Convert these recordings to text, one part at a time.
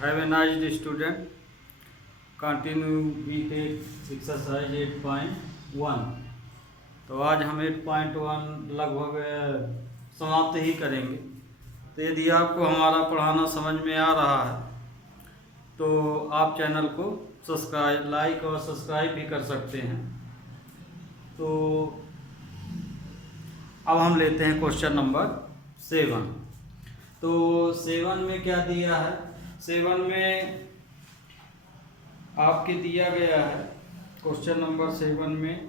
Have a nice day, student. Continue with exercise 8.1. तो आज हम 8.1 लगभग समाप्त ही करेंगे। तो यदि आपको हमारा पढ़ाना समझ में आ रहा है तो आप चैनल को लाइक और सब्सक्राइब भी कर सकते हैं। तो अब हम लेते हैं क्वेश्चन नंबर 7। तो 7 में क्या दिया है? 7 में आपके दिया गया है क्वेश्चन नंबर 7 में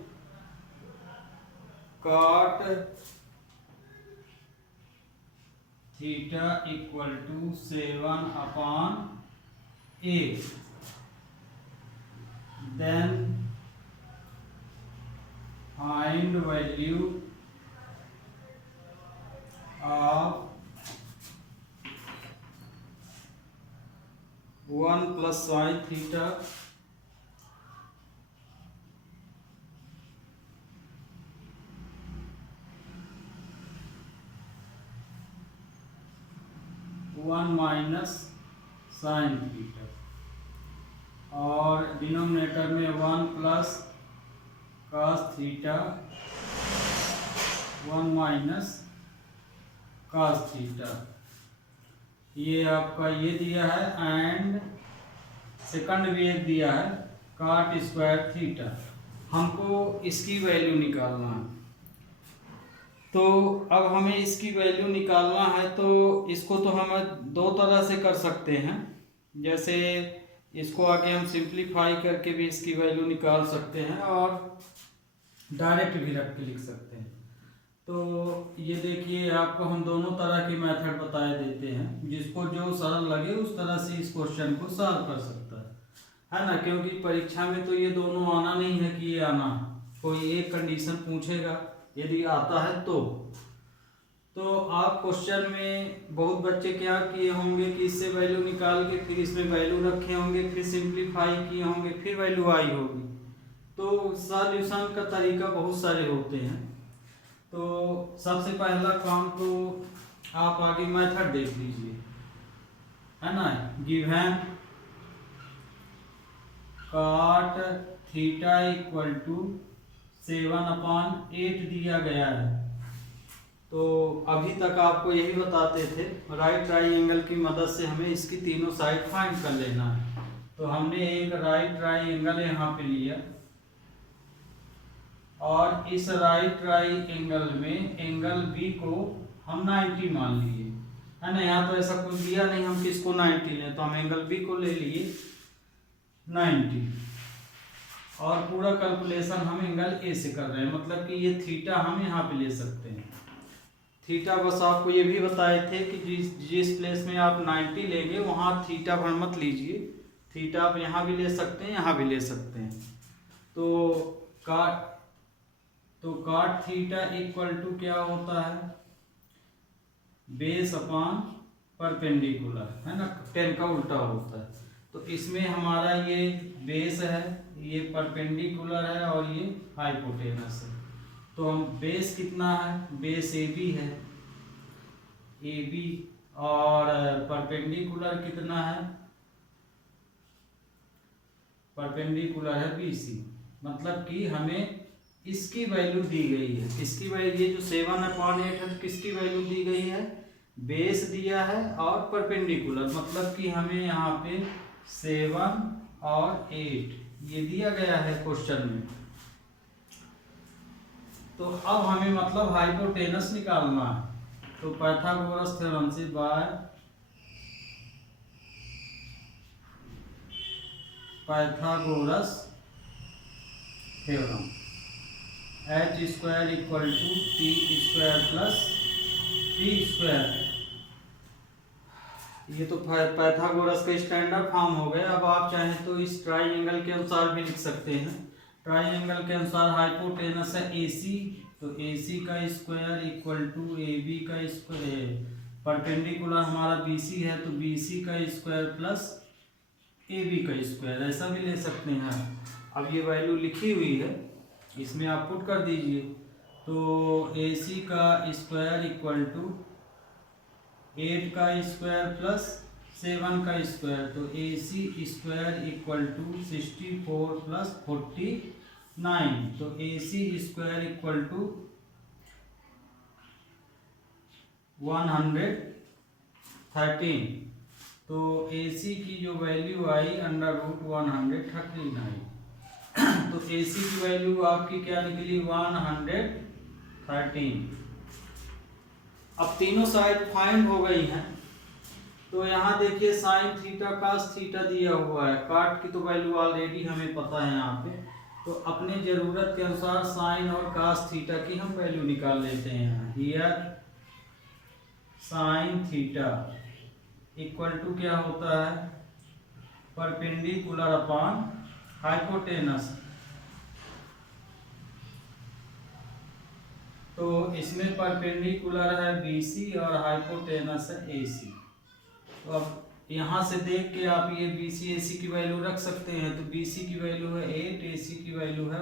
cot theta equal to 7/8, then find value of 1 + sin theta -sin theta, और डिनोमिनेटर में 1 + cos थीटा 1 - cos थीटा। ये आपका ये दिया है, एंड सेकंड भी एक दिया है cot स्क्वायर थीटा। हमको इसकी वैल्यू निकालना है। तो अब हमें इसकी वैल्यू निकालना है तो इसको तो हम दो तरह से कर सकते हैं। जैसे इसको आगे हम सिंप्लीफाई करके भी इसकी वैल्यू निकाल सकते हैं और डायरेक्ट भी रख के लिख सकते हैं। तो ये देखिए, आपको हम दोनों तरह की मेथड बताए देते हैं। जिसको जो सरल लगे उस तरह से इस क्वेश्चन को सॉल्व कर सकता है ना। क्योंकि परीक्षा में तो ये दोनों आना नहीं है कि ये आना, कोई एक कंडीशन पूछेगा, यदि आता है तो आप क्वेश्चन में बहुत बच्चे क्या किए होंगे कि इससे वैल्यू निकाल के फिर इसमें वैल्यू रखे होंगे, फिर सिंप्लीफाई किए होंगे, फिर वैल्यू आई होगी। तो सॉल्यूशन का तरीका बहुत सारे होते हैं। तो सबसे पहला काम तो आप आगे मेथड देख लीजिए, है ना। Given cot theta equal to 7/8 दिया गया है। तो अभी तक आपको यही बताते थे, राइट ट्राइंगल की मदद से हमें इसकी तीनों साइड फाइंड कर लेना है। तो हमने एक राइट ट्राइंगल यहाँ पे लिया, और इस राइट ट्राइंगल में एंगल बी को हम 90 मान लिए, है ना। यहाँ तो ऐसा कुछ दिया नहीं हम किसको 90 लें, तो हम एंगल बी को ले लिए 90, और पूरा कैलकुलेशन हम एंगल ए से कर रहे हैं। मतलब कि ये थीटा हम यहाँ पे ले सकते हैं। थीटा बस आपको ये भी बताए थे कि जिस प्लेस में आप 90 लेंगे वहाँ थीटा पर मत लीजिए। थीटा आप यहाँ भी ले सकते हैं, यहाँ भी ले सकते हैं। तो cot थीटा इक्वल टू क्या होता है? बेस अपॉन परपेंडिकुलर, है ना। 10 का उल्टा होता है। तो इसमें हमारा ये बेस है, ये परपेंडिकुलर है, और ये हाइपोटेनस है। तो हम बेस कितना है? बेस ए बी है, ए बी, और परपेंडिकुलर कितना है? परपेंडिकुलर है बी सी। मतलब कि हमें इसकी वैल्यू दी गई है। इसकी वैल्यू, ये जो 7/8 है, किसकी वैल्यू दी गई है? बेस दिया है और परपेंडिकुलर, मतलब कि हमें यहाँ पे 7 और 8 ये दिया गया है क्वेश्चन में। तो अब हमें मतलब हाइपोटेनस निकालना है। तो पाइथागोरस थ्योरम से Pythagoras theorem h² equal to t² plus p²। ये तो पाइथागोरस का स्टैंडर्ड फॉर्म हो गया। अब आप चाहें तो इस ट्राइंगल के अनुसार भी लिख सकते हैं। ट्राइंगल के अनुसार हाइपोटेनस है AC, तो AC का स्क्वायर इक्वल टू AB का स्क्वायर, परपेंडिकुलर हमारा BC है तो BC का स्क्वायर प्लस AB का स्क्वायर, ऐसा भी ले सकते हैं। अब ये वैल्यू लिखी हुई है, इसमें आप पुट कर दीजिए। तो AC का स्क्वायर इक्वल टू 8 का स्क्वायर प्लस 7 का स्क्वायर, तो AC square equal to 64 plus 49, तो AC स्क्वायर इक्वल टू 113। तो AC की जो वैल्यू आई √113 आई। तो AC की वैल्यू आपकी क्या निकली 113। अब तीनों साइड फाइंड हो गई हैं। तो यहाँ देखिए साइन थीटा कास थीटा दिया हुआ है, काट की तो वैल्यू ऑलरेडी हमें पता है यहाँ पे। तो अपने ज़रूरत के अनुसार साइन और कास थीटा की हम वैल्यू निकाल लेते हैं। Here sine theta equal to क्या होता है, परपेंडिकुलर अपॉन हाइपोटेनस। तो इसमें परपेंडिकुलर है BC और हाइपोटेनस है AC। तो अब यहाँ से देख के आप ये BC AC की वैल्यू रख सकते हैं। तो BC की वैल्यू है 8, AC की वैल्यू है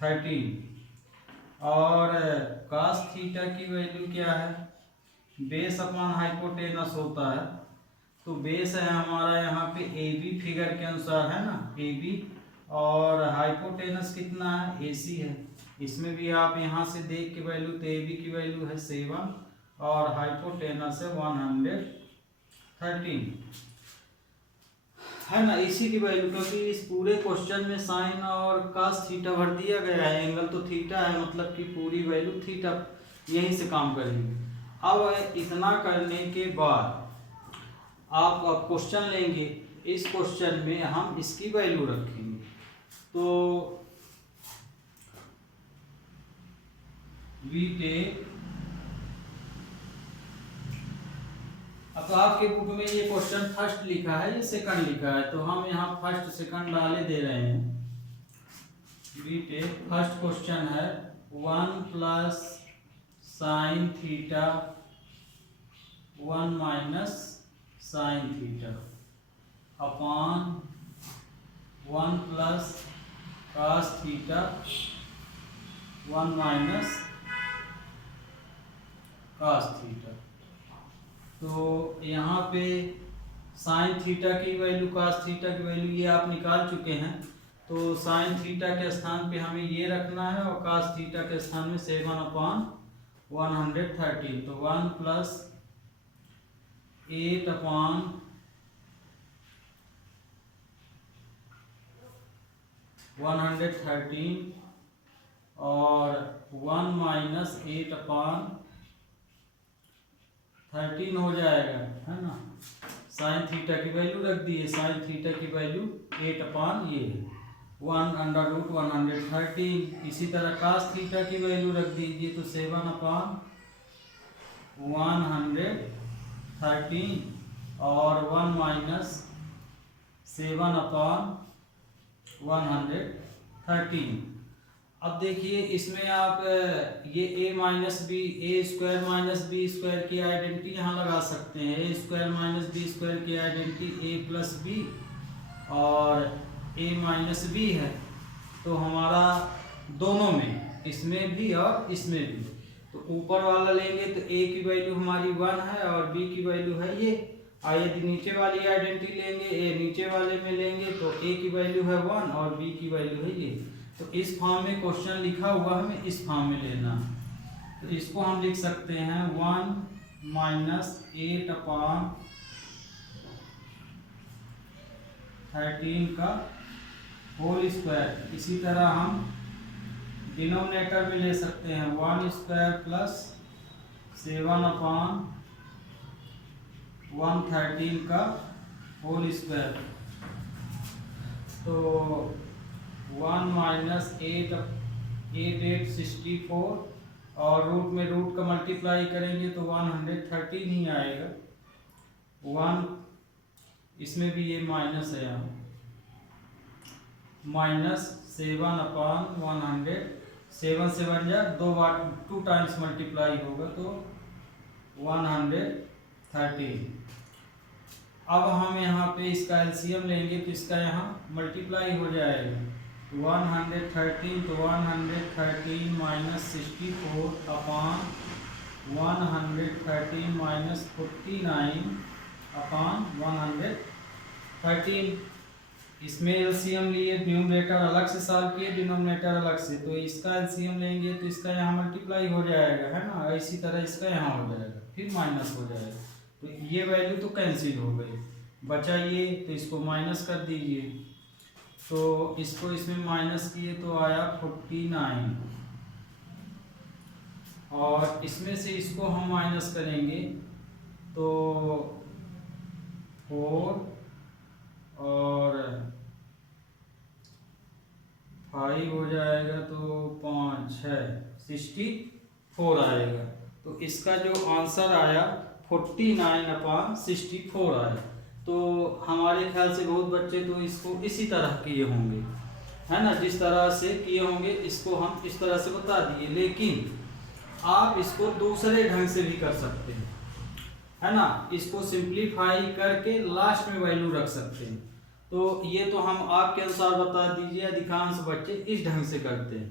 13। और कास थीटा की वैल्यू क्या है, बेस अपॉन हाइपोटेनस होता है। तो बेस है हमारा यहाँ पे AB फिगर के अनुसार है ना, AB, और हाइपोटेनस कितना है, AC है। इसमें भी आप यहाँ से देख के वैल्यू, तो AB की वैल्यू है 7 और हाइपोटेनस है 113, है ना, इसी की वैल्यू। क्योंकि इस पूरे क्वेश्चन में साइन और कास थीटा भर दिया गया है, एंगल तो थीटा है, मतलब कि पूरी वैल्यू थीटा यहीं से काम करेगी। अब इतना करने के बाद आप क्वेश्चन लेंगे, इस क्वेश्चन में हम इसकी वैल्यू रखेंगे। तो वी टेक, अब आपके बुक में ये क्वेश्चन फर्स्ट लिखा है, ये सेकंड लिखा है, तो हम यहाँ फर्स्ट सेकंड डाले दे रहे हैं। वी टेक फर्स्ट क्वेश्चन है 1 plus sine theta 1 minus sine theta upon 1 plus cos theta 1 minus cos theta. तो यहाँ पे साइन थीटा की वैल्यू, कास थीटा की वैल्यू ये आप निकाल चुके हैं। तो साइन थीटा के स्थान पे हमें ये रखना है और कास थीटा के स्थान में 7/113। तो 1 प्लस 8/113 और 1 माइनस 8/13 हो जाएगा, है ना। साइन थीटा की वैल्यू रख दिए, साइन थीटा की वैल्यू 8/113। इसी तरह कास थीटा की वैल्यू रख दीजिए, तो 7/113 और 1 माइनस 7/113। अब देखिए इसमें आप ये a minus B, A square minus B square की आइडेंटिटी यहाँ लगा सकते हैं। A square minus B square की आइडेंटिटी a प्लस बी और a माइनस बी है। तो हमारा दोनों में, इसमें भी और इसमें भी, तो ऊपर वाला लेंगे तो a की वैल्यू हमारी 1 है और b की वैल्यू है ये। यदि नीचे वाली आइडेंटिटी लेंगे, a नीचे वाले में लेंगे तो a की वैल्यू है 1 और b की वैल्यू है ये। तो इस फॉर्म में क्वेश्चन लिखा हुआ हमें इस फॉर्म में लेना। तो इसको हम लिख सकते हैं 1 माइनस 8/13 का होल स्क्वायर। इसी तरह हम डिनोमिनेटर में ले सकते हैं 1 स्क्वायर प्लस 7/113 का होल स्क्वायर। तो 1 माइनस 8/64 और रूट में रूट का मल्टीप्लाई करेंगे तो 113 ही आएगा। 1 इसमें भी ये माइनस है, यहाँ माइनस 7/100, 7 से बन जाए 2 बार 2 टाइम्स मल्टीप्लाई होगा तो 113। अब हम यहाँ पे इसका एलसीएम लेंगे तो इसका यहाँ मल्टीप्लाई हो जाएगा 113। तो 113 माइनस 64/100 113 माइनस 49/113। इसमें एलसीएम लिए, न्यूमरेटर अलग से सॉल्व किए, डिनोमिनेटर अलग से, तो इसका एलसीएम लेंगे तो इसका यहाँ मल्टीप्लाई हो जाएगा, है ना, इसी तरह इसका यहाँ हो जाएगा, फिर माइनस हो जाएगा, तो ये वैल्यू तो कैंसिल हो गई, बचा ये, तो इसको माइनस कर दीजिए, तो इसको इसमें माइनस किए तो आया 49, और इसमें से इसको हम माइनस करेंगे तो 4 और 5 हो जाएगा, तो 5 6 64 आएगा। तो इसका जो आंसर आया 49/64 आया। तो हमारे ख्याल से बहुत बच्चे तो इसको इसी तरह किए होंगे, है ना, जिस तरह से किए होंगे इसको हम इस तरह से बता दिए, लेकिन आप इसको दूसरे ढंग से भी कर सकते हैं, है ना, इसको सिंप्लीफाई करके लास्ट में वैल्यू रख सकते हैं। तो ये तो हम आपके अनुसार बता दीजिए, अधिकांश बच्चे इस ढंग से करते हैं,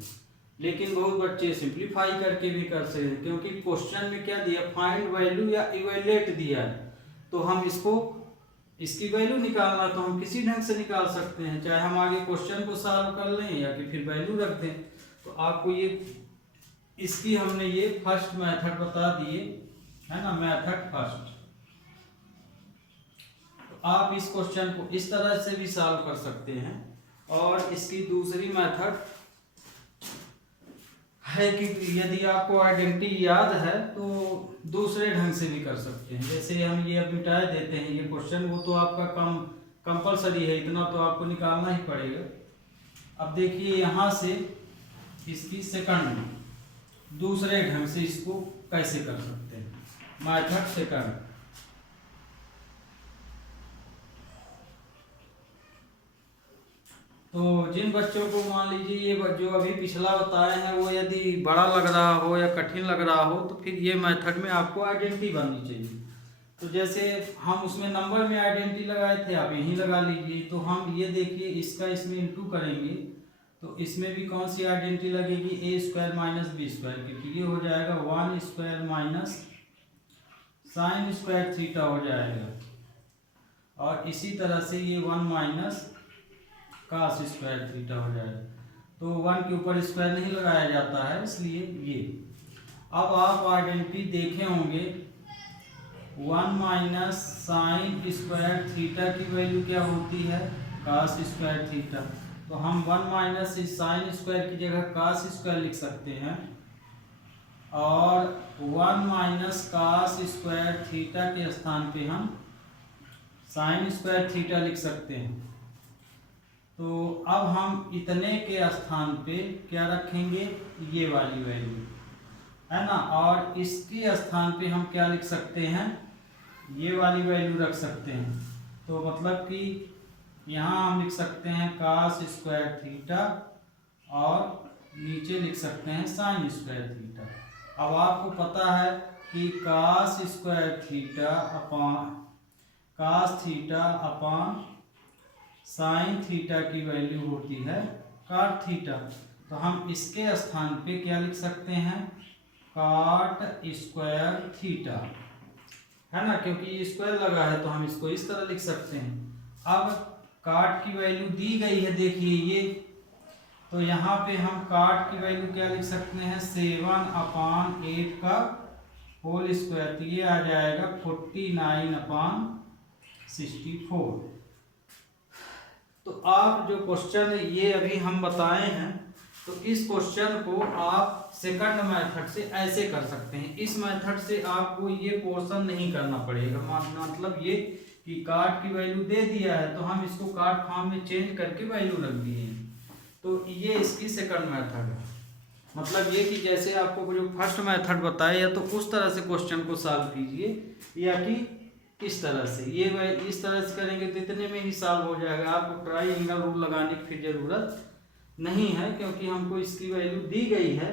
लेकिन बहुत बच्चे सिंप्लीफाई करके भी कर सकते हैं, क्योंकि क्वेश्चन में क्या दिया, फाइंड वैल्यू या इवैल्यूएट दिया है, तो हम इसको इसकी वैल्यू निकालना तो हम किसी ढंग से निकाल सकते हैं, चाहे हम आगे क्वेश्चन को सॉल्व कर लें या कि फिर वैल्यू रख दें। तो आपको ये इसकी हमने ये फर्स्ट मेथड बता दिए, है ना, मेथड फर्स्ट। तो आप इस क्वेश्चन को इस तरह से भी सॉल्व कर सकते हैं, और इसकी दूसरी मेथड है कि यदि आपको आइडेंटिटी याद है तो दूसरे ढंग से भी कर सकते हैं। जैसे हम ये अब मिटा देते हैं ये क्वेश्चन, वो तो आपका कंपलसरी है, इतना तो आपको निकालना ही पड़ेगा। अब देखिए यहाँ से इसकी सेकंड दूसरे ढंग से इसको कैसे कर सकते हैं, मेथड सेकंड। तो जिन बच्चों को मान लीजिए ये जो अभी पिछला बताए हैं वो यदि बड़ा लग रहा हो या कठिन लग रहा हो, तो फिर ये मेथड में आपको आइडेंटिटी बननी चाहिए। तो जैसे हम उसमें नंबर में आइडेंटिटी लगाए थे, आप यहीं लगा लीजिए। तो हम ये देखिए इसका इसमें इंटू करेंगे तो इसमें भी कौन सी आइडेंटिटी लगेगी, a² माइनस b², क्योंकि ये हो जाएगा 1² माइनस sin² थीटा हो जाएगा, और इसी तरह से ये 1 माइनस cos² थीटा हो जाएगा। तो 1 के ऊपर स्क्वायर नहीं लगाया जाता है, इसलिए ये। अब आप आइडेंटिटी देखे होंगे 1 माइनस sin² थीटा की वैल्यू क्या होती है, cos² थीटा। तो हम 1 माइनस sin² की जगह cos² लिख सकते हैं, और 1 माइनस cos² थीटा के स्थान पे हम sin² थीटा लिख सकते हैं। तो अब हम इतने के स्थान पे क्या रखेंगे, ये वाली वैल्यू, है ना, और इसके स्थान पे हम क्या लिख सकते हैं, ये वाली वैल्यू रख सकते हैं। तो मतलब कि यहाँ हम लिख सकते हैं cos² थीटा, और नीचे लिख सकते हैं sin² थीटा। अब आपको पता है कि cos² theta upon cos theta upon sign theta की वैल्यू होती है cot थीटा। तो हम इसके स्थान पे क्या लिख सकते हैं, cot² थीटा, है ना, क्योंकि ये स्क्वायर लगा है तो हम इसको इस तरह लिख सकते हैं। अब cot की वैल्यू दी गई है, देखिए ये, तो यहाँ पे हम cot की वैल्यू क्या लिख सकते हैं, 7/8 का होल स्क्वायर, तो ये आ जाएगा 49/64। तो आप जो क्वेश्चन ये अभी हम बताए हैं, तो इस क्वेश्चन को आप सेकंड मेथड से ऐसे कर सकते हैं। इस मेथड से आपको ये पोर्शन नहीं करना पड़ेगा, मतलब ये कि cot की वैल्यू दे दिया है तो हम इसको cot फॉर्म में चेंज करके वैल्यू रख दिए। तो ये इसकी सेकंड मेथड है, मतलब ये कि जैसे आपको जो फर्स्ट मेथड बताया तो उस तरह से क्वेश्चन को सॉल्व कीजिए, या कि इस तरह से, ये इस तरह से करेंगे तो इतने में ही सॉल्व हो जाएगा। आपको ट्रायंगल रूल लगाने की फिर जरूरत नहीं है, क्योंकि हमको इसकी वैल्यू दी गई है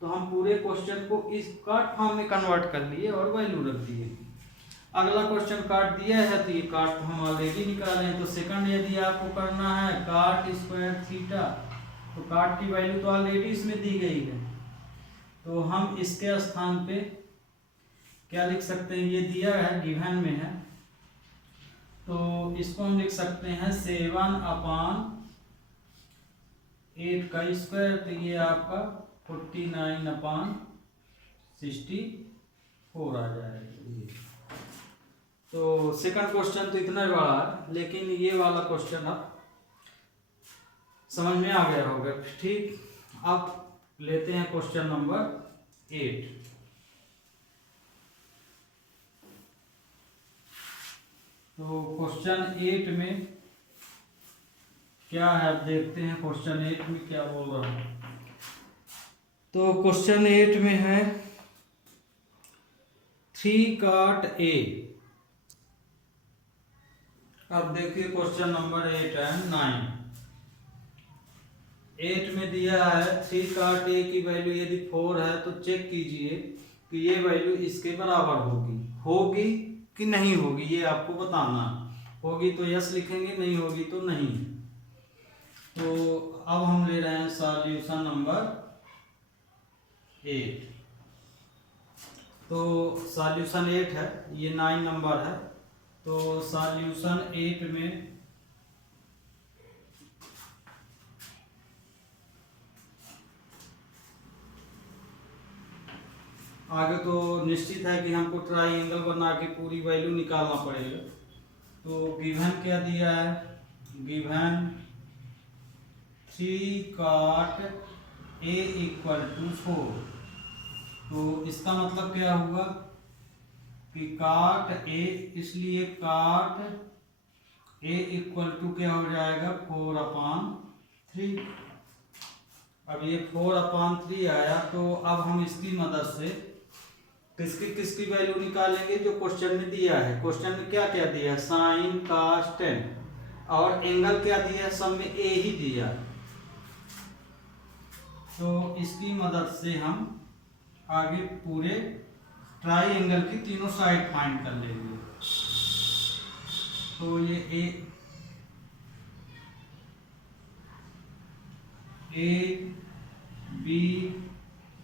तो हम पूरे क्वेश्चन को इस cot फॉर्म में कन्वर्ट कर लिए और वैल्यू रख दिए। अगला क्वेश्चन cot दिया है तो ये cot हम ऑलरेडी निकाले हैं। तो सेकंड यदि आपको करना है cot² थीटा, तो cot की वैल्यू तो ऑलरेडी इसमें दी गई है, तो हम इसके स्थान पे क्या लिख सकते हैं, ये दिया है गिवन में है, तो इसको हम लिख सकते हैं 7/8 का स्क्वायर, तो ये आपका 49/64 आ जाएगा। तो सेकंड क्वेश्चन तो इतना बड़ा है, लेकिन ये वाला क्वेश्चन आप समझ में आ गया होगा। ठीक, अब लेते हैं क्वेश्चन नंबर 8। तो क्वेश्चन 8 में क्या है, आप देखते हैं क्वेश्चन 8 में क्या बोल रहा है। तो क्वेश्चन 8 में है 3 cot A। अब देखिए क्वेश्चन नंबर 8 है 9। 8 में दिया है 3 cot A की वैल्यू यदि 4 है तो चेक कीजिए कि ये वैल्यू इसके बराबर होगी कि नहीं होगी, ये आपको बताना। होगी तो यस लिखेंगे, नहीं होगी तो नहीं। तो अब हम ले रहे हैं सॉल्यूशन नंबर 8। तो सॉल्यूशन 8 है, ये 9 नंबर है। तो सॉल्यूशन 8 में आगे तो निश्चित है कि हमको ट्राइंगल बना के पूरी वैल्यू निकालना पड़ेगा। तो गिवन क्या दिया है, गिवन 3 cot A = 4। तो इसका मतलब क्या हुआ कि cot A, इसलिए cot A = क्या हो जाएगा 4/3। अब ये 4/3 आया, तो अब हम इसकी मदद से किसकी वैल्यू निकालेंगे जो क्वेश्चन में दिया है। क्वेश्चन में क्या क्या दिया है, साइन cos tan, और एंगल क्या दिया है, सब में ए ही दिया। तो इसकी मदद से हम आगे पूरे ट्राइंगल की तीनों साइड फाइंड कर लेंगे। तो ये ए बी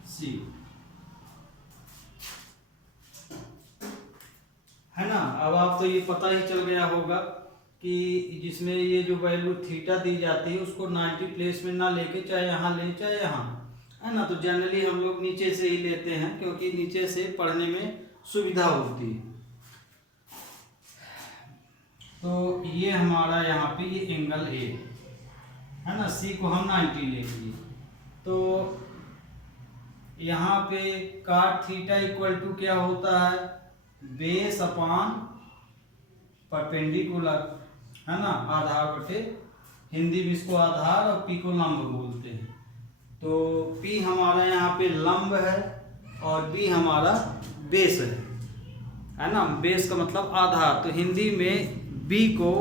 सी है ना। अब आप तो ये पता ही चल गया होगा कि जिसमें ये जो वैल्यू थीटा दी जाती है उसको 90 प्लेस में ना लेके चाहे यहाँ ले चाहे यहाँ, है ना। तो जनरली हम लोग नीचे से ही लेते हैं क्योंकि नीचे से पढ़ने में सुविधा होती है। तो ये हमारा यहाँ पे ये एंगल ए है ना, सी को हम 90 लेंगे। तो यहाँ पे cot थीटा = क्या होता है, बेस अपॉन परपेंडिकुलर, है ना, आधार बटे, हिंदी में इसको आधार और पी को लंब बोलते हैं। तो पी हमारा यहाँ पे लंब है और बी हमारा बेस है ना। बेस का मतलब आधार, तो हिंदी में बी को,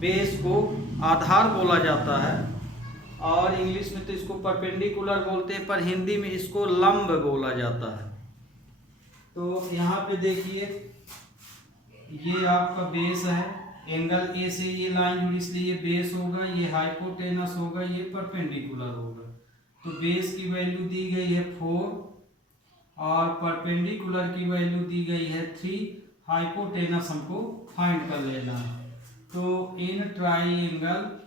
बेस को आधार बोला जाता है, और इंग्लिश में तो इसको परपेंडिकुलर बोलते हैं, पर हिंदी में इसको लंब बोला जाता है। तो यहाँ पे देखिए ये आपका बेस है, एंगल ए से ये लाइन जुड़ी इसलिए ये बेस होगा, ये हाइपोटेनस होगा, ये परपेंडिकुलर होगा। तो बेस की वैल्यू दी गई है 4 और परपेंडिकुलर की वैल्यू दी गई है 3। हाइपोटेनस हमको फाइंड कर लेना है। तो in triangle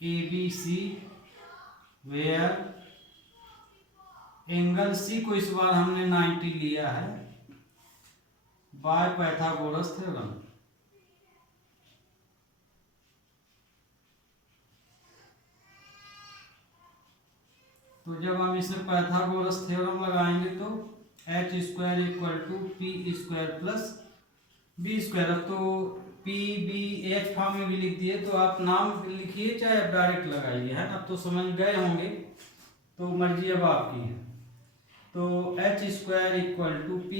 ABC where angle C को इस बार हमने 90 लिया है बाय पाइथागोरस थ्योरम। तो जब हम इसमें पाइथागोरस थ्योरम लगाएंगे तो h² = p² + b²। अब तो p b h फॉर्म में भी लिख दिए, तो आप नाम लिखिए चाहे आप डायरेक्ट लगाइए, है ना। तो समझ गए होंगे, तो मर्जी अब आपकी है। तो h² = p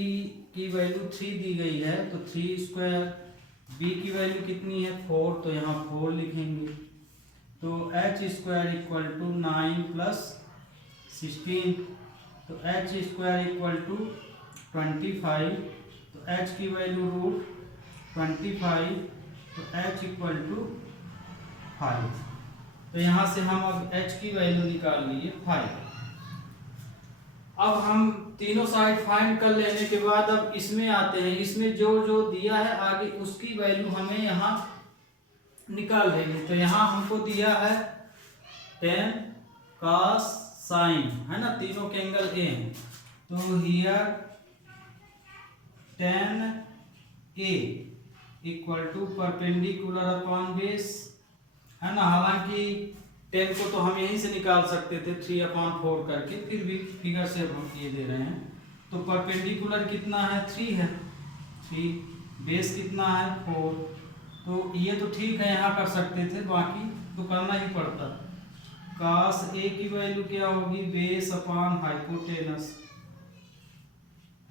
की वैल्यू 3 दी गई है, तो 3²। b की वैल्यू कितनी है 4, तो यहाँ 4 लिखेंगे। तो h² = 9 + 16, तो h² = 25, तो h की वैल्यू √25, तो h = 5। तो यहाँ से हम अब h की वैल्यू निकाल लिए 5। अब हम तीनों साइड फाइंड कर लेने के बाद अब इसमें आते हैं। इसमें जो जो दिया है आगे उसकी वैल्यू हमें यहाँ निकाल लेंगे। तो यहाँ हमको दिया है 10 cos साइन, है ना, तीनों के एंगल ए हैं। तो here 10A equal to perpendicular upon base, है ना। हालांकि 10 को तो हम यहीं से निकाल सकते थे 3/4 करके, फिर भी फिगर से हम ये दे रहे हैं। तो परपेंडिकुलर कितना है 3 है, 3, बेस कितना है 4। तो ये तो ठीक है, यहाँ कर सकते थे, बाकी तो करना ही पड़ता। cos A की वैल्यू क्या होगी, बेस अपॉन हाइपोटेनस।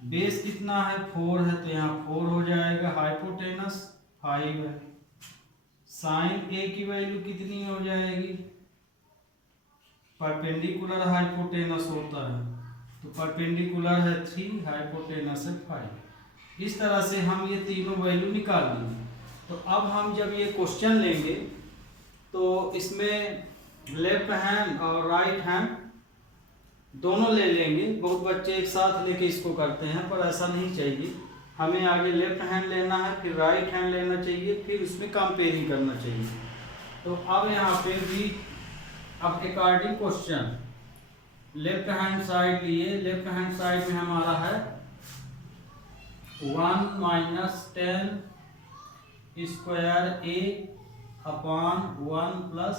बेस कितना है 4 है, तो यहाँ 4 हो जाएगा, हाइपोटेनस 5 है। साइन A की वैल्यू कितनी हो जाएगी, परपेंडिकुलर हाइपोटेनस होता है, तो परपेंडिकुलर है 3, हाइपोटेनस है 5। इस तरह से हम ये तीनों वैल्यू निकाल लेंगे। तो अब हम जब ये क्वेश्चन लेंगे तो इसमें लेफ्ट हैंड और राइट हैंड दोनों ले लेंगे। बहुत बच्चे एक साथ लेके इसको करते हैं, पर ऐसा नहीं चाहिए। हमें आगे लेफ्ट हैंड लेना है, फिर राइट हैंड लेना चाहिए, फिर उसमें कंपेयरिंग करना चाहिए। तो अब यहाँ पे भी अब according question left hand side लिए। लेफ्ट हैंड साइड में हमारा है 1 minus 10 square A upon 1 plus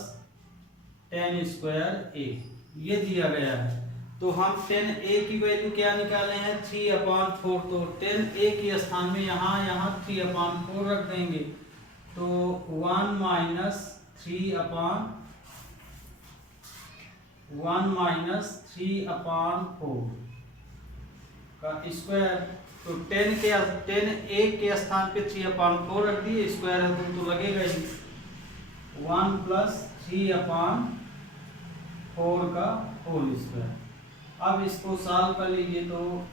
10 square A, ये दिया गया है। तो हम 10A की वैल्यु क्या निकाले हैं, 3/4। तो 10A के स्थान में यहाँ 3/4 रख देंगे। तो 1 माइनस 3/4 का स्क्वायर। तो 10A के स्थान पे 3/4 रख दिए, स्क्वायर है तो लगेगा ही। 1 प्लस 3/4 का होल स्क्वायर। अब इसको सॉल्व कर लीजिए। तो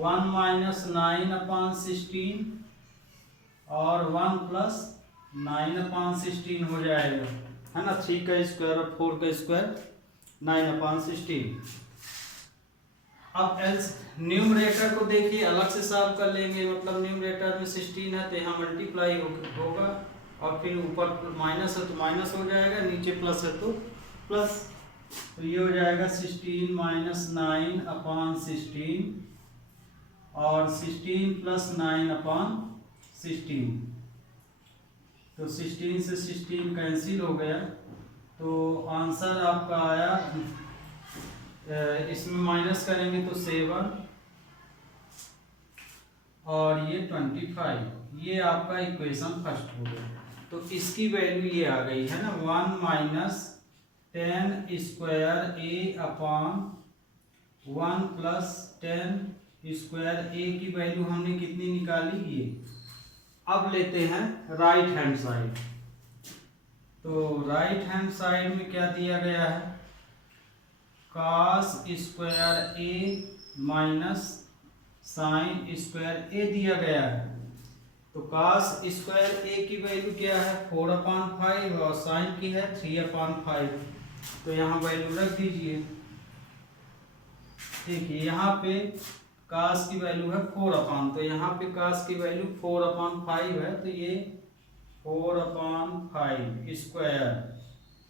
1 माइनस 9/16 और 1 प्लस 9/16 हो जाएगा, है ना। 3 का स्क्वायर और 4 का स्क्वायर 9/16। अब एल्स न्यूमरेटर को देखिए अलग से सॉल्व कर लेंगे। मतलब न्यूमरेटर में 16 है तो यहाँ मल्टीप्लाई होगा, और फिर ऊपर माइनस है तो माइनस हो जाएगा, नीचे प्लस है तो प्लस। तो ये हो जाएगा 16 माइनस 9/16 और 16 प्लस 9/16। तो 16 से 16 कैंसिल हो गया, तो आंसर आपका आया, इसमें माइनस करेंगे तो 7 और ये 25। ये आपका इक्वेशन फर्स्ट हो गया। तो इसकी वैल्यू ये आ गई है ना, 1 minus 10 square A upon 1 plus 10 square ए की वैल्यू हमने कितनी निकाली, ये। अब लेते हैं राइट हैंड साइड। तो राइट हैंड साइड में क्या दिया गया है, cos square A minus sine square ए दिया गया है। तो cos स्क्वायर ए की वैल्यू क्या है 4/5 और साइन की है 3/5। तो यहाँ वैल्यू रख दीजिए। देखिए यहाँ पे cos की वैल्यू है 4/, तो यहाँ पे cos की वैल्यू 4/5 है, तो ये 4/5 स्क्वायर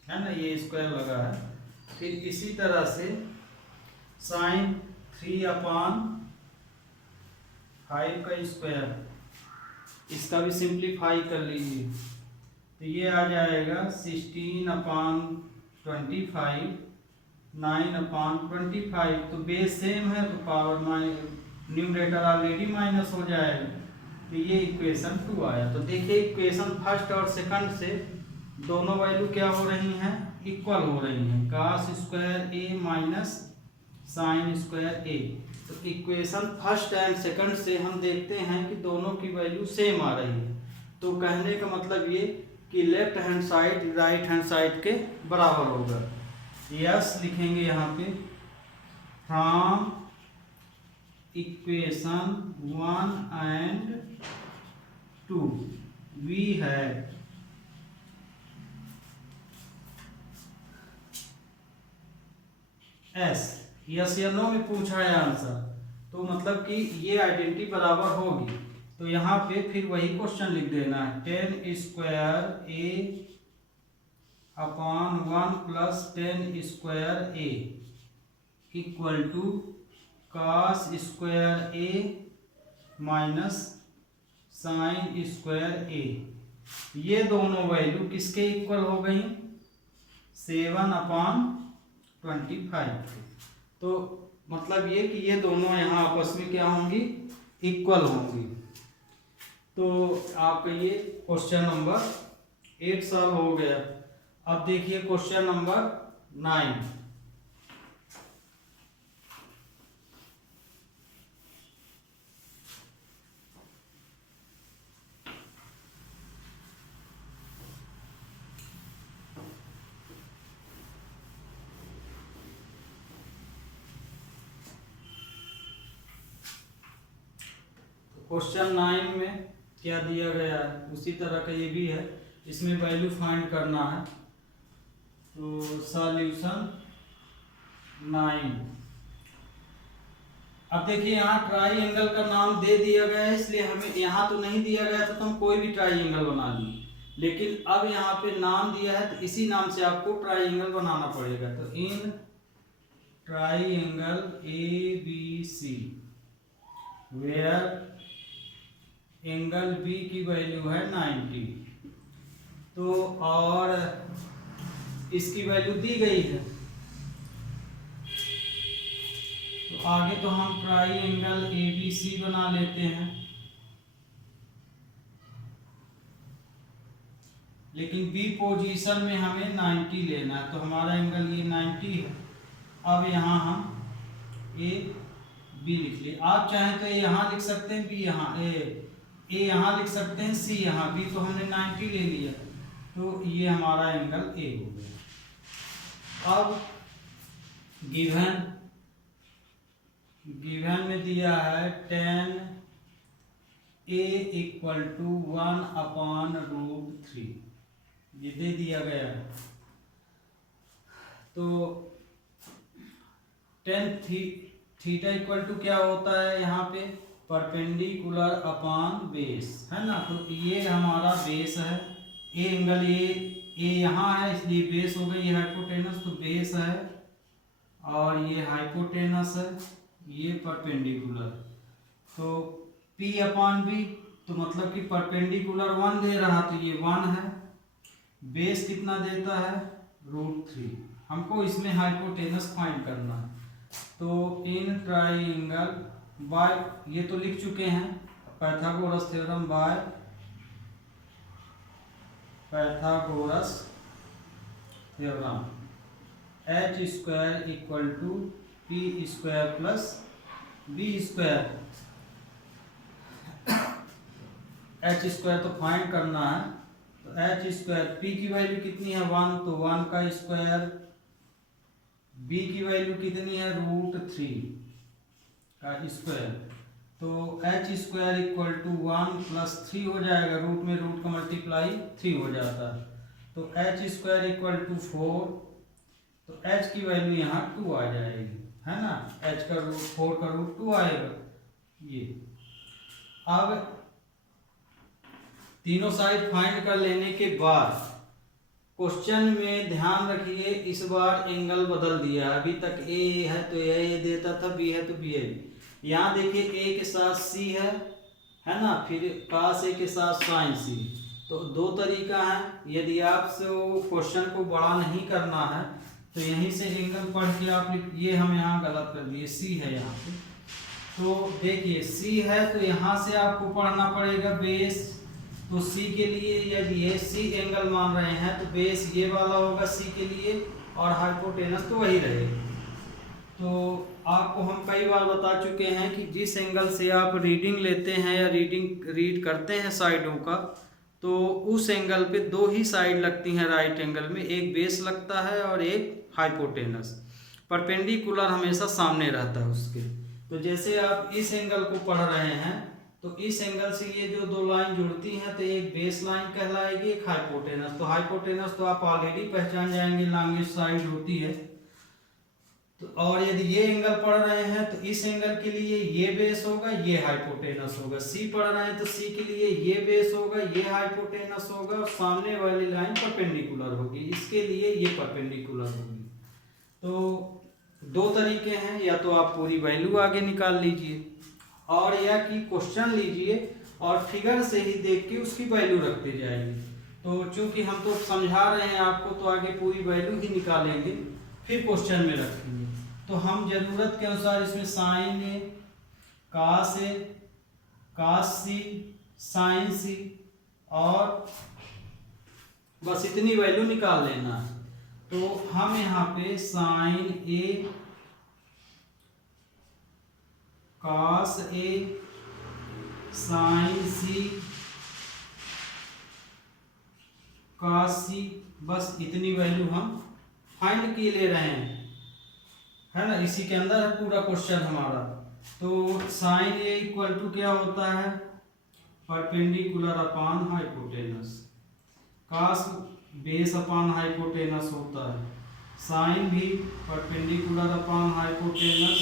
है ना, ये स्क्वायर लगा है। फिर इसी तरह से साइन 3/5 का स्क्वायर, इसका भी सिंप्लीफाई कर लीजिए। तो ये आ जाएगा 16/25 9/25। तो बेस सेम है तो पावर न्यूमरेटर ऑलरेडी माइनस हो जाएगा। तो ये इक्वेशन 2 आया। तो देखिए इक्वेशन फर्स्ट और सेकंड से दोनों वैल्यू क्या हो रही हैं, इक्वल हो रही हैं, cos square A minus sine square ए। तो इक्वेशन फर्स्ट एंड सेकंड से हम देखते हैं कि दोनों की वैल्यू सेम आ रही है। तो कहने का मतलब ये कि left hand side right hand side के बराबर होगा। यस लिखेंगे यहाँ पे, from equation 1 and 2 we have S yes या नो में पूछा है आंसर, तो मतलब कि ये आइडेंटिटी बराबर होगी। तो यहाँ पे फिर वही क्वेश्चन लिख देना है, 10 square A upon 1 plus 10 square A equal to cos square A minus sine square A. ये दोनों वैल्यू किसके इक्वल हो गई? 7/25। तो मतलब ये कि ये दोनों यहाँ आपस में क्या होंगी? इक्वल होंगी। तो आपका ये क्वेश्चन नंबर 8 सॉल्व हो गया। अब देखिए क्वेश्चन नंबर 9। क्वेश्चन 9 में क्या दिया गया है उसी तरह का ये भी है, इसमें वैल्यू फाइंड करना है। तो सॉल्यूशन 9। अब देखिए यहाँ ट्राइंगल का नाम दे दिया गया है, इसलिए हमें यहाँ तो नहीं दिया गया था तो हम कोई भी ट्राइंगल बना लिए, लेकिन अब यहाँ पे नाम दिया है तो इसी नाम से आपको ट्राइंगल बनाना पड़ेगा। तो in triangle ABC where angle B की वैल्यू है 90, तो और इसकी वैल्यू दी गई है, तो आगे तो हम ट्राइंगल ABC बना लेते हैं, लेकिन बी पोजीशन में हमें 90 लेना है, तो हमारा एंगल ये 90 है। अब यहाँ हम ए बी लिख लिए। आप चाहें तो यहाँ लिख सकते हैं, बी यहाँ, ए यहाँ लिख सकते हैं, सी यहाँ, बी तो हमने 90 ले लिया, तो ये हमारा एंगल ए हो गया। अब गिवन में दिया है 10a इक्वल टू 1/√3, ये दे दिया गया है। तो 10 थीटा इक्वल टू क्या होता है यहाँ पे? परपेंडिकुलर अपॉन बेस, है ना। तो ये हमारा बेस है, ए एंगल ए यहाँ है इसलिए बेस हो गई, ये हाइपोटेनस तो बेस है, और ये हाइपोटेनस है, ये परपेंडिकुलर। तो P/B तो मतलब कि परपेंडिकुलर 1 दे रहा, तो ये 1 है, बेस कितना देता है? √3। हमको इसमें हाइपोटेनस फाइंड करना है। तो इन ट्राइंगल बाय, ये तो लिख चुके हैं, Pythagoras theorem by Pythagoras theorem, h² equal to P² plus B²। h² तो फाइंड करना है, तो h², P की वैल्यू कितनी है? 1, तो 1 का स्क्वायर, B की वैल्यू कितनी है? √3 का स्क्वायर, तो h² इक्वल टू 1 + 3 हो जाएगा, रूट में रूट का मल्टीप्लाई 3 हो जाता है, तो h² इक्वल टू 4, तो h की वैल्यू यहाँ 2 आ जाएगी, है ना। h का रूट 4 का रूट 2 आएगा ये। अब तीनों साइड फाइंड कर लेने के बाद क्वेश्चन में ध्यान रखिए, इस बार एंगल बदल दिया। अभी तक ए है तो ए देता था, बी है तो बी है। यहाँ देखिए ए के साथ सी है ना, फिर cos ए के साथ sin सी। तो दो तरीका है, यदि आपसे वो क्वेश्चन को बड़ा नहीं करना है तो यहीं से एंगल पढ़ के आप, ये हम यहाँ गलत कर दिए, सी है यहाँ पे। तो देखिए सी है तो यहाँ से आपको पढ़ना पड़ेगा बेस, तो सी के लिए यदि ये सी एंगल मान रहे हैं तो बेस ये वाला होगा सी के लिए, और हाइपोटेनस तो वही रहेगा। तो आपको हम कई बार बता चुके हैं कि जिस एंगल से आप रीडिंग लेते हैं या रीड करते हैं साइडों का, तो उस एंगल पे दो ही साइड लगती हैं राइट एंगल में, एक बेस लगता है और एक हाइपोटेनस। परपेंडिकुलर हमेशा सामने रहता है उसके। तो जैसे आप इस एंगल को पढ़ रहे हैं तो इस एंगल से ये जो दो लाइन जुड़ती हैं तो एक बेस लाइन कहलाएगी, एक हाइपोटेनस। तो हाइपोटेनस तो आप ऑलरेडी पहचान जाएंगे, लॉन्गेस्ट साइड होती है। तो और यदि ये एंगल पढ़ रहे हैं तो इस एंगल के लिए ये बेस होगा, ये हाइपोटेनस होगा। सी पढ़ रहे हैं तो सी के लिए ये बेस होगा, ये हाइपोटेनस होगा और सामने वाली लाइन परपेंडिकुलर होगी, इसके लिए ये परपेंडिकुलर होगी। तो दो तरीके हैं, या तो आप पूरी वैल्यू आगे निकाल लीजिए और या कि क्वेश्चन लीजिए और फिगर से ही देख के उसकी वैल्यू रखते जाएंगे। तो चूंकि हम तो समझा रहे हैं आपको, तो आगे पूरी वैल्यू ही निकालेंगे फिर क्वेश्चन में रखेंगे। तो हम जरूरत के अनुसार इसमें साइन ए, कास सी, साइन सी और बस इतनी वैल्यू निकाल लेना है। तो हम यहाँ पे sign A, cos A, sine सी, कास सी, बस इतनी वैल्यू हम फाइंड की ले रहे हैं, है ना। इसी के अंदर है पूरा क्वेश्चन हमारा। तो साइन ए इक्वल टू क्या होता है, परपेंडिकुलर अपॉन हाइपोटेनस। कास बेस अपॉन हाइपोटेनस होता है, साइन भी परपेंडिकुलर अपॉन हाइपोटेनस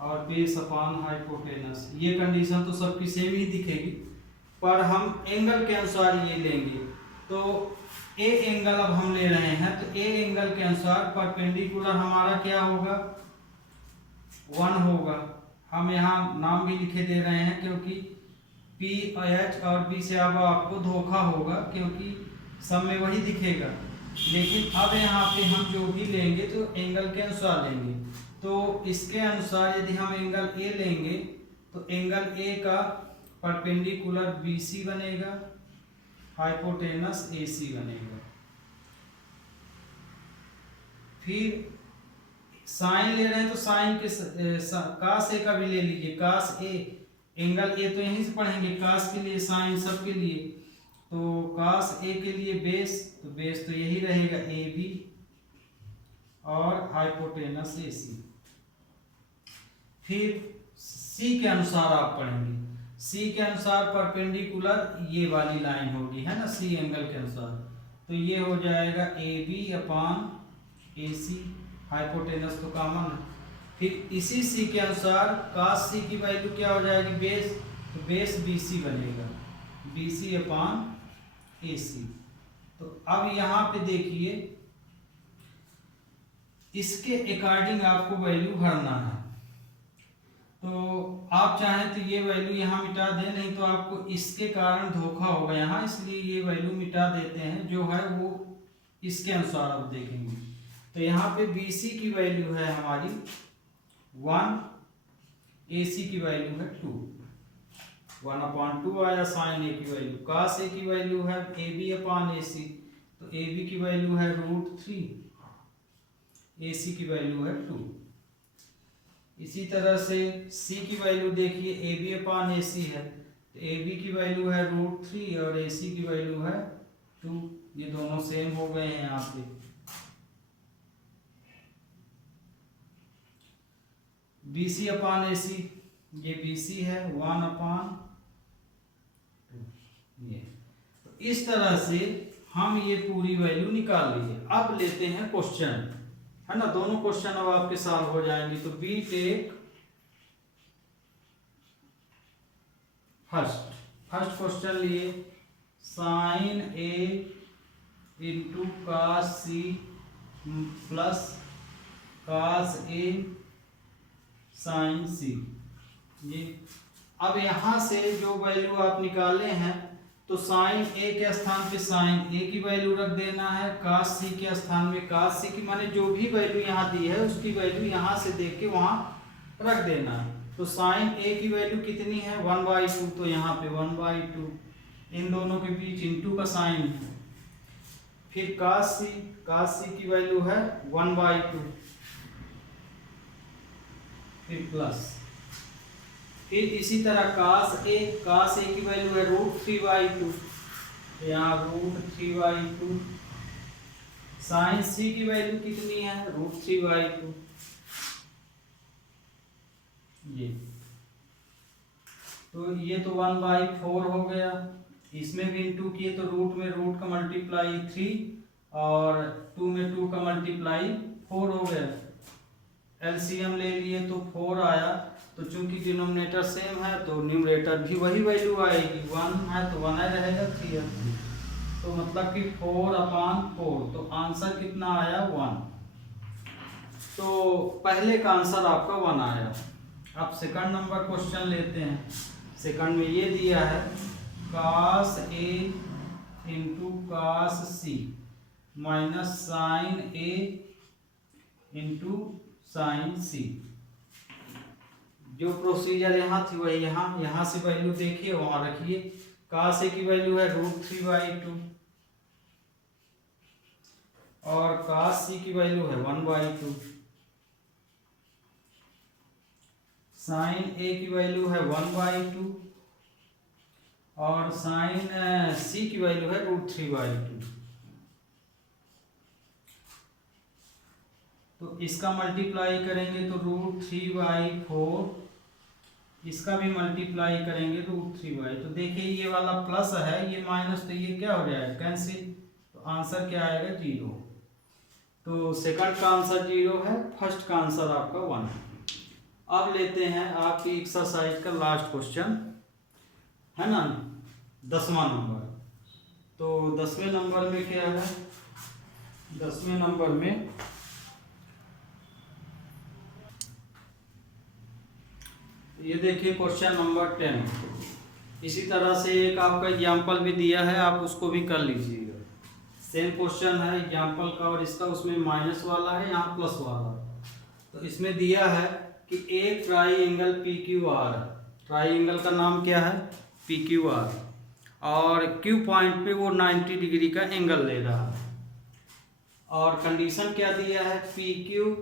और बेस अपॉन हाइपोटेनस। ये कंडीशन तो सबकी सेम ही दिखेगी, पर हम एंगल के अनुसार ये लेंगे। तो ए एंगल अब हम ले रहे हैं, तो ए एंगल के अनुसार परपेंडिकुलर हमारा क्या होगा, 1 होगा। हम यहाँ नाम भी लिखे दे रहे हैं क्योंकि पी, एच और बी से अब आपको धोखा होगा, क्योंकि सब में वही दिखेगा। लेकिन अब यहाँ पे हम जो भी लेंगे तो एंगल के अनुसार लेंगे। तो इसके अनुसार यदि हम एंगल ए लेंगे तो एंगल ए का परपेंडिकुलर BC बनेगा, हाइपोटेनस AC बनेगा। फिर साइन ले रहे हैं तो साइन के कास ए का भी ले लीजिए, कास ए, एंगल ए तो यहीं से पढ़ेंगे, कास के लिए साइन सब के लिए। तो कास ए के लिए बेस, तो बेस तो यही रहेगा AB और हाइपोटेनस AC। फिर सी के अनुसार आप पढ़ेंगे, सी के अनुसार परपेंडिकुलर ये वाली लाइन होगी, है ना, सी एंगल के अनुसार। तो ये हो जाएगा AB अपॉन AC, हाइपोटेनस तो कॉमन है। फिर इसी सी के अनुसार कास सी की वैल्यू क्या हो जाएगी, बेस, तो बेस BC बनेगा, BC अपॉन AC। तो अब यहाँ पे देखिए इसके अकॉर्डिंग आपको वैल्यू भरना है। तो आप चाहें तो ये वैल्यू यहाँ मिटा दें, नहीं तो आपको इसके कारण धोखा होगा यहाँ, इसलिए ये वैल्यू मिटा देते हैं। जो है वो इसके अनुसार आप देखेंगे। तो यहाँ पे BC की वैल्यू है हमारी 1, AC की वैल्यू है 2, 1/2 आया साइन ए की वैल्यू। कास ए की वैल्यू है AB अपॉन AC, तो AB की वैल्यू है √3, AC की वैल्यू है 2। इसी तरह से C की वैल्यू देखिए, AB अपॉन AC है, तो AB की वैल्यू है √3 और AC की वैल्यू है 2। ये दोनों सेम हो गए हैं यहाँ पे। BC अपॉन AC, ये BC है 1/2। ये तो इस तरह से हम ये पूरी वैल्यू निकाल लिए। अब लेते हैं क्वेश्चन, है ना, दोनों क्वेश्चन अब आपके सॉल्व हो जाएंगे। तो बी टेक फर्स्ट क्वेश्चन लिए, sine A into cos C plus cos A sine C. ये अब यहाँ से जो वैल्यू आप निकाले हैं, तो साइन ए के स्थान पे साइन ए की वैल्यू रख देना है, कास सी के स्थान में कास सी की, माने जो भी वैल्यू यहाँ दी है उसकी वैल्यू यहाँ से देख के वहाँ रख देना है। तो साइन ए की वैल्यू कितनी है, 1/2, तो यहाँ पे 1/2, इन दोनों के बीच इंटू का साइन है। फिर कास सी की वैल्यू है 1/2, फिर प्लस, फिर इसी तरह कास ए की वैल्यू है √3/2, यहाँ √3/2। साइन सी की वैल्यू कितनी है, √3/2। ये तो ये तो 1/4 हो गया, इसमें भी इंटू किए तो रूट में रूट का मल्टीप्लाई 3 और 2 में 2 का मल्टीप्लाई 4 हो गया। एलसीएम ले लिए तो 4 आया, तो चूंकि डिनोमिनेटर सेम है तो न्यूमरेटर भी वही वैल्यू आएगी, 1 है तो 1 ही रहेगा, 3 है तो मतलब कि 4/4, तो आंसर कितना आया 1। तो पहले का आंसर आपका 1 आया। अब सेकंड नंबर क्वेश्चन लेते हैं। सेकंड में ये दिया है cos A into cos C minus sine A into sine C। जो प्रोसीजर यहाँ थी वही यहाँ से वैल्यू देखिए वहां रखिए। cos A की वैल्यू है √3/2 और cos C की वैल्यू है 1/2। साइन A की वैल्यू है 1/2 और साइन C की वैल्यू है √3/2। तो इसका मल्टीप्लाई करेंगे तो √3/4, इसका भी मल्टीप्लाई करेंगे √3/, तो देखिए ये वाला प्लस है, ये माइनस, तो ये क्या हो जाएगा कैंसिल, तो आंसर क्या आएगा 0। तो सेकंड का आंसर 0 है, फर्स्ट का आंसर आपका 1 है। अब लेते हैं आपकी एक्सरसाइज का लास्ट क्वेश्चन है ना, 10वां नंबर। तो 10वें नंबर में क्या है, 10वें नंबर में ये देखिए क्वेश्चन नंबर 10। इसी तरह से एक आपका एग्जाम्पल भी दिया है, आप उसको भी कर लीजिएगा। सेम क्वेश्चन है एग्जाम्पल का और इसका, उसमें माइनस वाला है, यहाँ प्लस वाला। तो इसमें दिया है कि एक ट्राइंगल PQR, ट्राइंगल का नाम क्या है PQR, और Q पॉइंट पे वो 90 डिग्री का एंगल ले रहा है। और कंडीशन क्या दिया है, PQ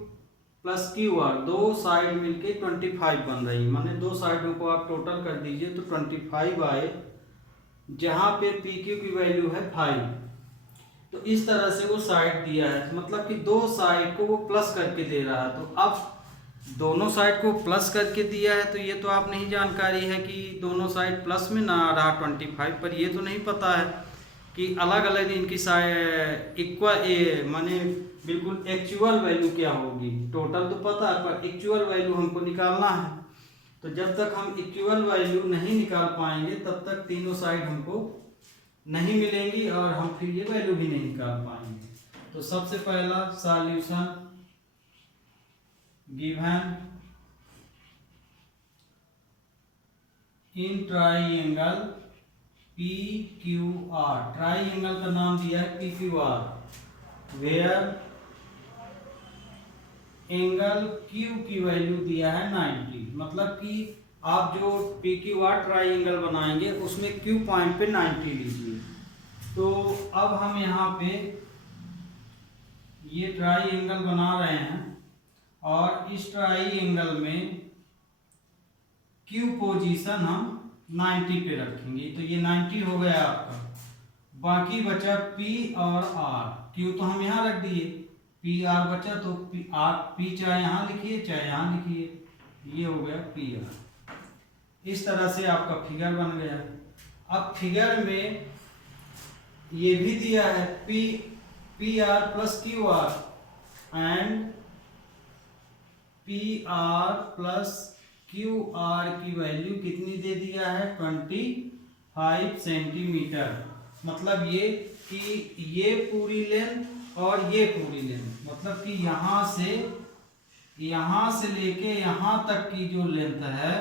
प्लस QR दो साइड मिलके 25 बन रही है, माने दो साइडों को आप टोटल कर दीजिए तो 25 आए, जहाँ पे PQ की वैल्यू है 5। तो इस तरह से वो साइड दिया है, मतलब कि दो साइड को वो प्लस करके दे रहा है। तो अब दोनों साइड को प्लस करके दिया है, तो ये तो आप नहीं जानकारी है कि दोनों साइड प्लस में ना आ रहा 25, पर ये तो नहीं पता है कि अलग अलग इनकी साइड इक्वल माने बिल्कुल एक्चुअल वैल्यू क्या होगी। टोटल तो पता है पर एक्चुअल वैल्यू हमको निकालना है। तो जब तक हम इक्वल वैल्यू नहीं निकाल पाएंगे तब तक तीनों साइड हमको नहीं मिलेंगी और हम फिर ये वैल्यू भी नहीं निकाल पाएंगे। तो सबसे पहला solution given in triangle PQR, triangle का नाम दिया है PQR, वेयर एंगल Q की वैल्यू दिया है 90। मतलब कि आप जो PQR ट्राइंगल बनाएंगे उसमें Q पॉइंट पे 90 लीजिए। तो अब हम यहाँ पे ये ट्राइंगल बना रहे हैं और इस ट्राइंगल में Q पोजीशन हम 90 पे रखेंगे। तो ये 90 हो गया आपका, बाकी बचा P और R। Q तो हम यहाँ रख दिए, PR बचा, तो P चाहे यहाँ लिखिए चाहे यहाँ लिखिए, ये हो गया PR। इस तरह से आपका फिगर बन गया। अब फिगर में ये भी दिया है PR plus QR and PR plus QR की वैल्यू कितनी दे दिया है 25 सेंटीमीटर। मतलब ये कि ये पूरी लेंथ और ये पूरी लेंथ, मतलब कि यहाँ से लेके यहाँ तक की जो लेंथ है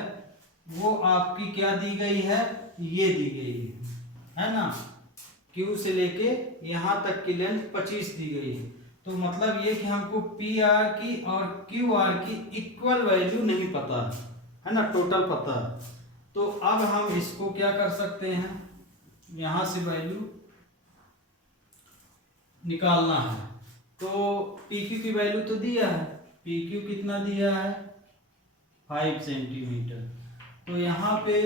वो आपकी क्या दी गई है, ये दी गई है ना। Q से लेके यहाँ तक की लेंथ 25 दी गई है। तो मतलब ये कि हमको PR की और QR की इक्वल वैल्यू नहीं पता है ना, टोटल पता है। तो अब हम इसको क्या कर सकते हैं, यहाँ से वैल्यू निकालना है। तो PQ की वैल्यू तो दिया है, PQ कितना दिया है 5 सेंटीमीटर। तो यहाँ पे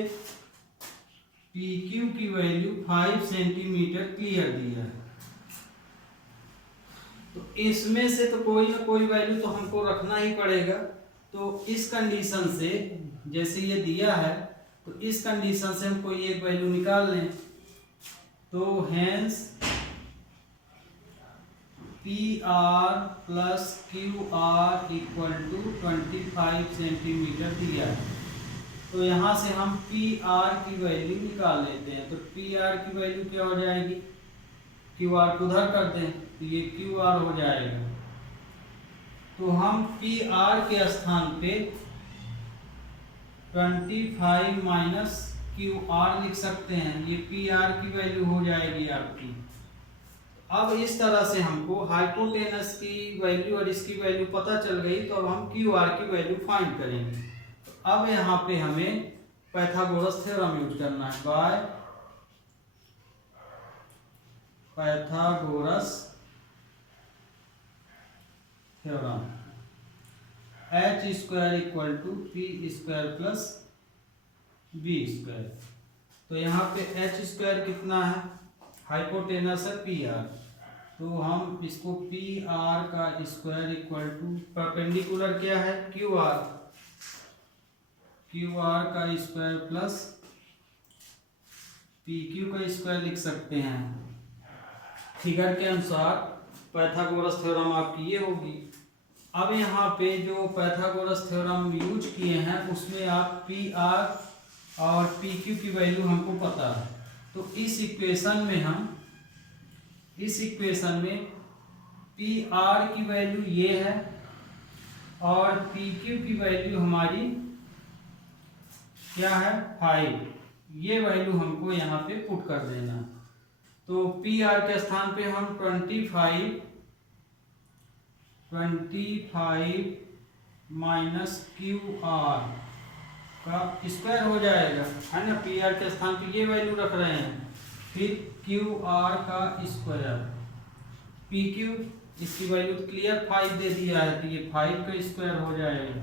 PQ की वैल्यू 5 सेंटीमीटर क्लियर दिया है। तो इसमें से तो कोई ना कोई वैल्यू तो हमको रखना ही पड़ेगा। तो इस कंडीशन से, जैसे ये दिया है तो इस कंडीशन से हम कोई एक वैल्यू निकाल लें। तो hence P R plus Q R equal to 25 centimetre दिया है। तो यहाँ से हम पी आर की वैल्यू निकाल लेते हैं। तो पी आर की वैल्यू क्या हो जाएगी, क्यू आर को उधर कर दें तो ये क्यू आर हो जाएगा। तो हम पी आर के स्थान पे 25 माइनस क्यू आर लिख सकते हैं। ये पी आर की वैल्यू हो जाएगी आपकी। अब इस तरह से हमको हाइपोटेनस की वैल्यू और इसकी वैल्यू पता चल गई। तो अब हम क्यू आर की वैल्यू फाइंड करेंगे। तो अब यहाँ पे हमें पाइथागोरस थ्योरम यूज करना है। By Pythagoras theorem H square equal to P square plus B square. तो यहाँ पे एच स्क्वायर कितना है, हाइपोटेनस है पी आर। तो हम इसको पी आर का स्क्वायर इक्वल टू परपेंडिकुलर क्या है क्यू आर, क्यू आर का स्क्वायर प्लस पी क्यू का स्क्वायर लिख सकते हैं। फिगर के अनुसार पाइथागोरस थ्योरम आपकी ये होगी। अब यहाँ पे जो पाइथागोरस थ्योरम यूज किए हैं उसमें आप पी आर और पी क्यू की वैल्यू हमको पता है। तो इस इक्वेशन में पी आर की वैल्यू ये है और पी क्यू की वैल्यू हमारी क्या है 5। ये वैल्यू हमको यहाँ पे पुट कर देना। तो पी आर के स्थान पे हम 25 माइनस क्यू आर का स्क्वायर हो जाएगा, है ना। पी आर के स्थान पे ये वैल्यू रख रहे हैं। फिर क्यू आर का स्क्वायर, पी क्यू इसकी वैल्यू क्लियर 5 दे दिया है तो ये 5 का स्क्वायर हो जाएगा।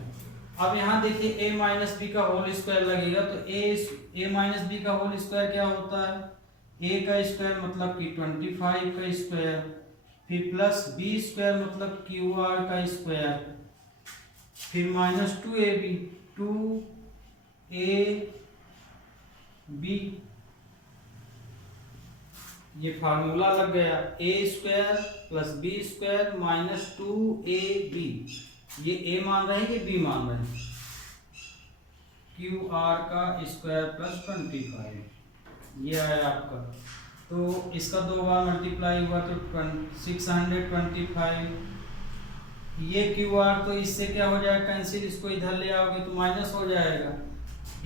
अब यहाँ देखिए a माइनस बी का होल स्क्वायर लगेगा। तो a माइनस बी का होल स्क्वायर क्या होता है, a का स्क्वायर मतलब कि 25 का स्क्वायर, फिर प्लस बी स्क्वायर मतलब क्यू आर का स्क्वायर, फिर माइनस 2ab 2ab, ये फार्मूला लग गया। a square plus B square minus 2ab, ये a मान रहे हैं ये b मान रहे हैं, क्यू आर का स्क्वायर प्लस 25 ये आया आपका। तो इसका 2 बार मल्टीप्लाई हुआ तो 625। ये क्यू आर तो इससे क्या हो जाएगा कैंसिल, इसको इधर ले आओगे तो माइनस हो जाएगा।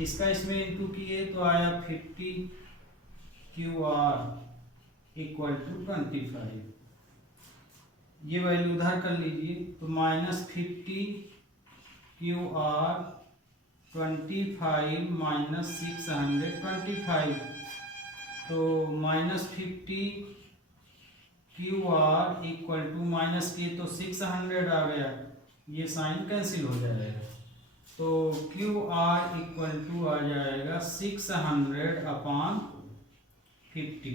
इसका इसमें इंटू किए तो आया 50 क्यू आर इक्वल टू 25। ये वैल्यू उधर कर लीजिए तो माइनस 50 क्यू आर 25 माइनस 625। तो minus 50 Q R equal to minus के तो 600 आ गया, ये साइन कैंसिल हो जाएगा। तो क्यू आर इक्वल टू आ जाएगा 600 अपॉन 50,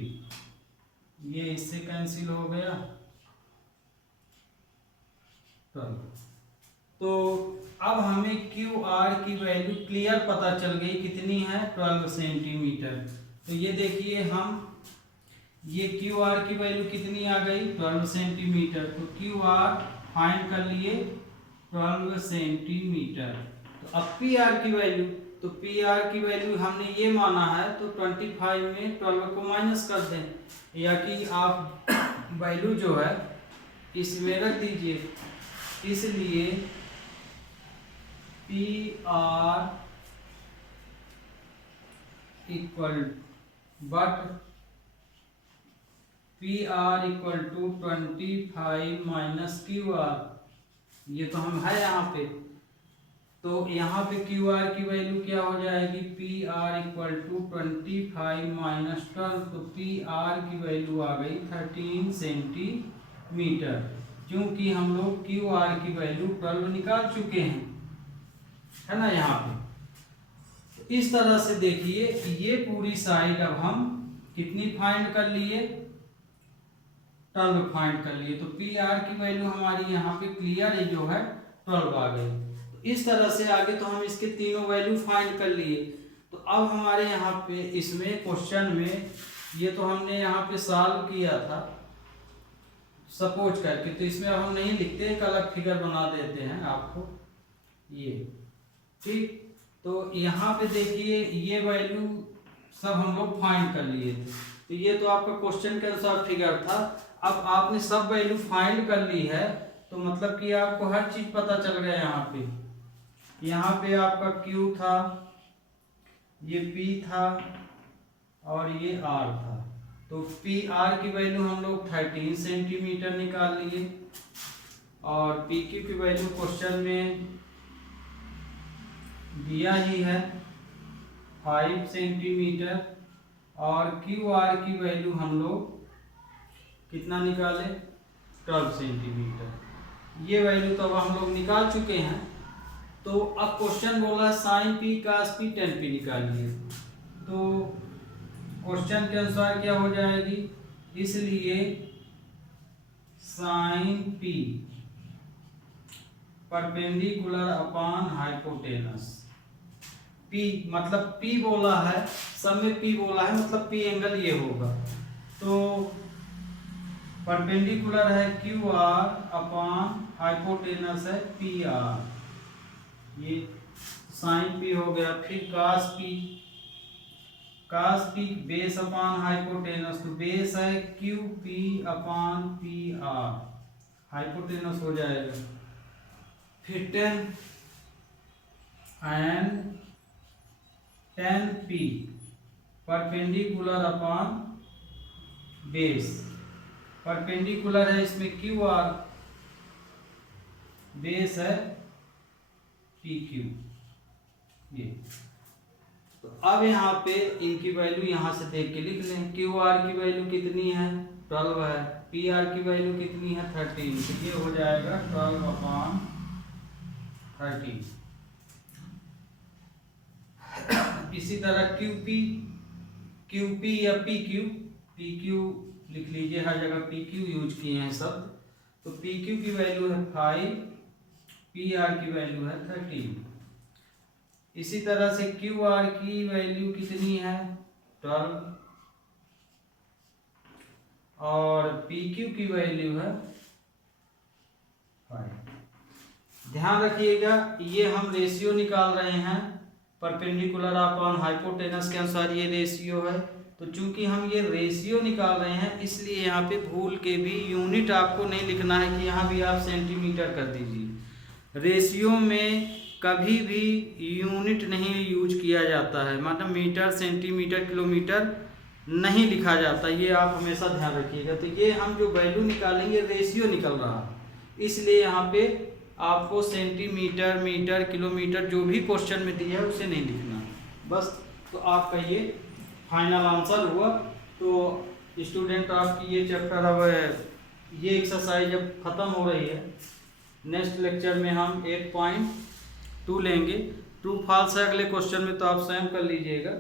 ये इससे कैंसिल हो गया 12। तो अब हमें क्यू आर की वैल्यू क्लियर पता चल गई कितनी है 12 सेंटीमीटर। तो ये देखिए हम ये क्यू आर की वैल्यू कितनी आ गई 12 सेंटीमीटर। तो क्यू आर फाइंड कर लिए 12 सेंटीमीटर। तो अब पी आर की वैल्यू, तो पी आर की वैल्यू हमने ये माना है तो 25 में 12 को माइनस कर दें, या कि आप वैल्यू जो है इसमें रख दीजिए। इसलिए P R equal P R equal to 25 minus Q R, ये तो हम है यहाँ पे। तो यहाँ पे क्यू आर की वैल्यू क्या हो जाएगी, P R equal to 25 minus 12। तो पी आर की वैल्यू आ गई 13 सेंटीमीटर, क्योंकि हम लोग क्यू आर की वैल्यू 12 निकाल चुके हैं, है ना यहाँ पे। तो इस तरह से देखिए ये पूरी साइड अब हम कितनी फाइंड कर लिए 12 फाइंड कर लिए। तो पी आर की वैल्यू हमारी यहाँ पे क्लियर जो है 12 आ गई। तो इस तरह से आगे तो हम इसके तीनों वैल्यू फाइंड कर लिए। तो अब हमारे यहाँ पे इसमें क्वेश्चन में ये तो हमने यहाँ पे सॉल्व किया था। सपोज करके, तो इसमें अब हम नहीं लिखते, एक अलग फिगर बना देते हैं आपको ये, ठीक। तो यहाँ पे देखिए ये वैल्यू सब हम लोग फाइंड कर लिए थे, तो ये तो आपका क्वेश्चन के अनुसार फिगर था। अब आपने सब वैल्यू फाइंड कर ली है, तो मतलब कि आपको हर चीज पता चल गया। यहाँ पे आपका Q था, ये P था और ये R था। तो PR की वैल्यू हम लोग 13 सेंटीमीटर निकाल लिए, और PQ की वैल्यू क्वेश्चन में दिया ही है 5 सेंटीमीटर, और QR की वैल्यू हम लोग कितना निकाले 12 सेंटीमीटर। ये वैल्यू तो अब हम लोग निकाल चुके हैं। तो अब क्वेश्चन बोला sign P cos P tan P निकालिए, तो क्वेश्चन के अनुसार क्या हो जाएगी, इसलिए sine P perpendicular upon hypotenuse. P मतलब P बोला है, सब में P बोला है, मतलब P एंगल ये होगा। तो परपेंडिकुलर है QR अपॉन हाइपोटेनस है PR, ये साइन P हो गया। फिर cos P base upon hypotenuse, तो बेस है QP अपॉन PR, हाइपोटेनस हो जाएगा। फिर tan P perpendicular upon base, perpendicular है इसमें QR, बेस है PQ। ये तो अब यहाँ पे इनकी वैल्यू यहाँ से देख के लिख लें। QR की वैल्यू कितनी है 12 है, PR की वैल्यू कितनी है 13, तो ये हो जाएगा 12 अपॉन 13। इसी तरह QP या PQ लिख लीजिए, हर जगह PQ यूज किए हैं शब्द। तो PQ की वैल्यू है 5, PR की वैल्यू है 13। इसी तरह से QR की वैल्यू कितनी है 12, और PQ की वैल्यू है 5। ध्यान रखिएगा, ये हम रेशियो निकाल रहे हैं परपेंडिकुलर अपॉन हाइपोटेनस के अनुसार, ये रेशियो है। तो चूंकि हम ये रेशियो निकाल रहे हैं, इसलिए यहाँ पे भूल के भी यूनिट आपको नहीं लिखना है कि यहाँ भी आप सेंटीमीटर कर दीजिए। रेशियो में कभी भी यूनिट नहीं यूज किया जाता है, मतलब मीटर सेंटीमीटर किलोमीटर नहीं लिखा जाता, ये आप हमेशा ध्यान रखिएगा। तो ये हम जो वैल्यू निकालेंगे रेशियो निकल रहा है, इसलिए यहाँ पे आपको सेंटीमीटर मीटर किलोमीटर जो भी क्वेश्चन में दिया है उसे नहीं लिखना बस। तो आपका ये फाइनल आंसर हुआ। तो स्टूडेंट आपकी ये चैप्टर अब ये एक्सरसाइज अब ख़त्म हो रही है। नेक्स्ट लेक्चर में हम 8.2 लेंगे। ट्रू फॉल्स है अगले क्वेश्चन में, तो आप स्वयं कर लीजिएगा।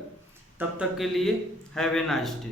तब तक के लिए हैव ए नाइस डे।